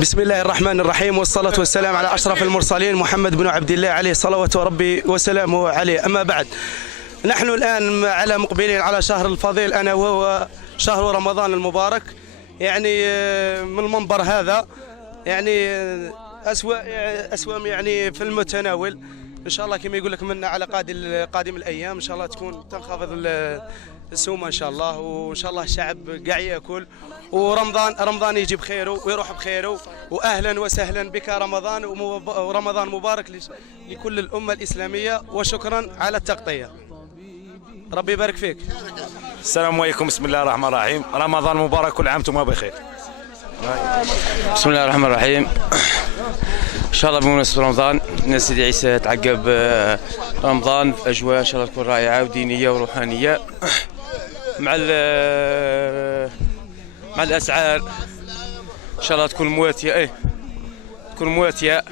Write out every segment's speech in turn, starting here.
بسم الله الرحمن الرحيم، والصلاة والسلام على أشرف المرسلين محمد بن عبد الله عليه صلوات ربي وسلامه عليه. أما بعد، نحن الآن على مقبلين على شهر الفضيل أنا وهو شهر رمضان المبارك. يعني من المنبر هذا يعني أسوام يعني في المتناول إن شاء الله، كما يقول لك منا على قادم الأيام إن شاء الله تكون تنخفض السومة إن شاء الله، وإن شاء الله الشعب قاع يأكل، ورمضان يجي بخيره ويروح بخيره. وأهلا وسهلا بك رمضان، ورمضان مبارك لكل الأمة الإسلامية، وشكرا على التغطية. ربي يبارك فيك. السلام عليكم، بسم الله الرحمن الرحيم، رمضان مبارك، كل عام وانتم بخير. بسم الله الرحمن الرحيم. ان شاء الله بمناسبه رمضان الناس سيدي عيسى تعقب رمضان في اجواء ان شاء الله تكون رائعه ودينيه وروحانيه، مع الاسعار ان شاء الله تكون مواتيه. تكون مواتيه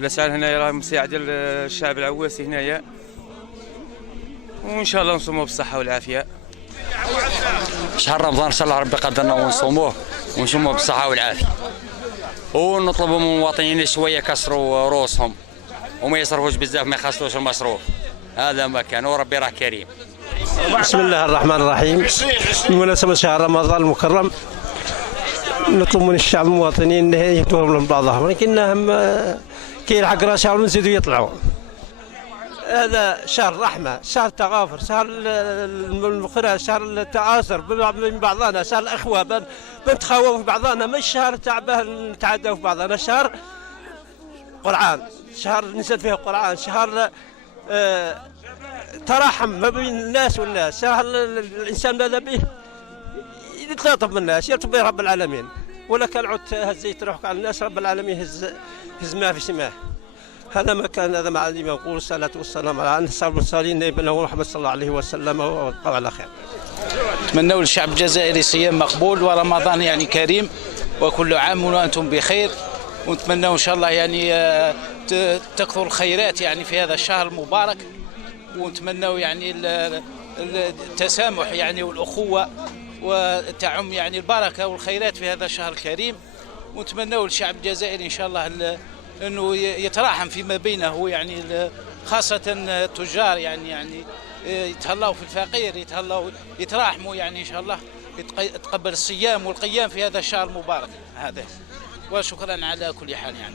الاسعار هنايا راه مساعده الشعب العواسي هنايا، وان شاء الله نصوموا بالصحه والعافيه. شهر رمضان ان شاء الله ربي قدرنا ونصوموه ونصوموه بالصحه والعافيه، ونطلبوا من المواطنين شويه يكسروا روسهم وما يصرفوش بزاف، ما يخسروش المصروف. هذا ما كان، وربي راه كريم. بسم الله الرحمن الرحيم. بمناسبة شهر رمضان المكرم نطلب من الشعب المواطنين يهدوا من بعضهم، ولكنهم كي يلحق راه شهر نزيدوا يطلعوا. هذا شهر رحمة، شهر تغافر، شهر المغفرة، شهر التعاصر بين بعضنا، شهر الأخوة بنتخاووا في بعضنا، مش شهر تعبان نتعداو في بعضنا. شهر قرآن، شهر نزل فيه القرآن، شهر تراحم ما بين الناس والناس، شهر الإنسان ماذا به يتلاطف من الناس، يلطف به رب العالمين. ولا كان عود هزيت روحك على الناس، رب العالمين هز ما في سماه. هذا ما كان، هذا ما عندي ما نقول. الصلاة والسلام على أشرف المرسلين نبينا محمد صلى الله عليه وسلم، وبقوا على خير. نتمنوا للشعب الجزائري صيام مقبول ورمضان يعني كريم، وكل عام وأنتم بخير. ونتمنوا إن شاء الله يعني تكثر الخيرات يعني في هذا الشهر المبارك، ونتمنوا يعني التسامح يعني والأخوة، وتعم يعني البركة والخيرات في هذا الشهر الكريم. ونتمنوا للشعب الجزائري إن شاء الله انه يتراحم فيما بينه، يعني خاصه التجار يعني يتهلاوا في الفقير، يتراحموا يعني ان شاء الله يتقبل الصيام والقيام في هذا الشهر المبارك هذا. وشكرا على كل حال، يعني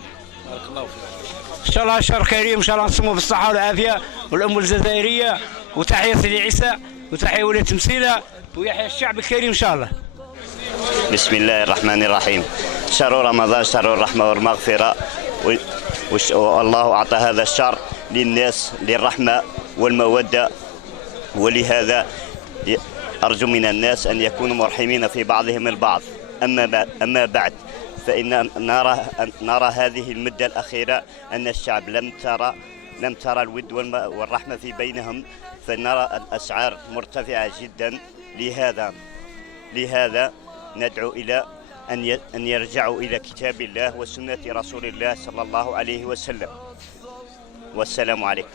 بارك الله فيك. ان شاء الله شهر كريم، ان شاء الله نصوموا بالصحه والعافيه، والامه الجزائريه، وتحيه سيدي عيسى، وتحيه ولايه تمثيله، ويحيى الشعب الكريم ان شاء الله. بسم الله الرحمن الرحيم. شهر رمضان شهر الرحمه والمغفره، والله أعطى هذا الشهر للناس للرحمة والمودة، ولهذا أرجو من الناس أن يكونوا مرحمين في بعضهم البعض. أما بعد فإن نرى هذه المدة الأخيرة أن الشعب لم ترى الود والرحمة في بينهم، فنرى الأسعار مرتفعة جدا. لهذا ندعو إلى أن يرجعوا إلى كتاب الله وسنة رسول الله صلى الله عليه وسلم. والسلام عليكم.